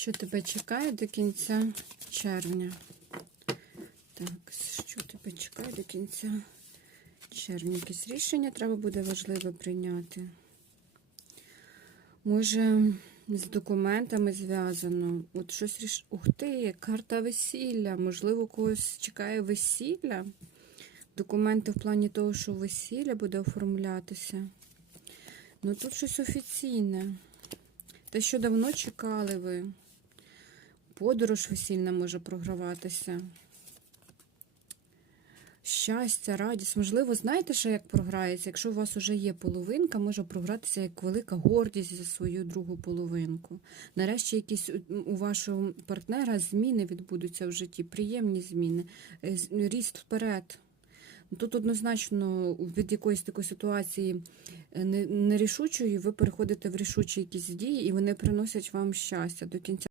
Що тебе чекає до кінця червня? Так, що тебе чекає до кінця червня? Якесь рішення треба буде важливе прийняти. Може, з документами зв'язано. От щось ріш... Ух ти, карта весілля. Можливо, когось чекає весілля. Документи в плані того, що весілля буде оформлятися. Ну тут щось офіційне. Те, що давно чекали ви. Подорож весільна може програватися. Щастя, радість. Можливо, знаєте, що як програється? Якщо у вас вже є половинка, може програтися як велика гордість за свою другу половинку. Нарешті якісь у- вашого партнера зміни відбудуться в житті, приємні зміни, е, ріст вперед. Тут однозначно від якоїсь такої ситуації е, нерішучої ви переходите в рішучі якісь дії, і вони приносять вам щастя до кінця.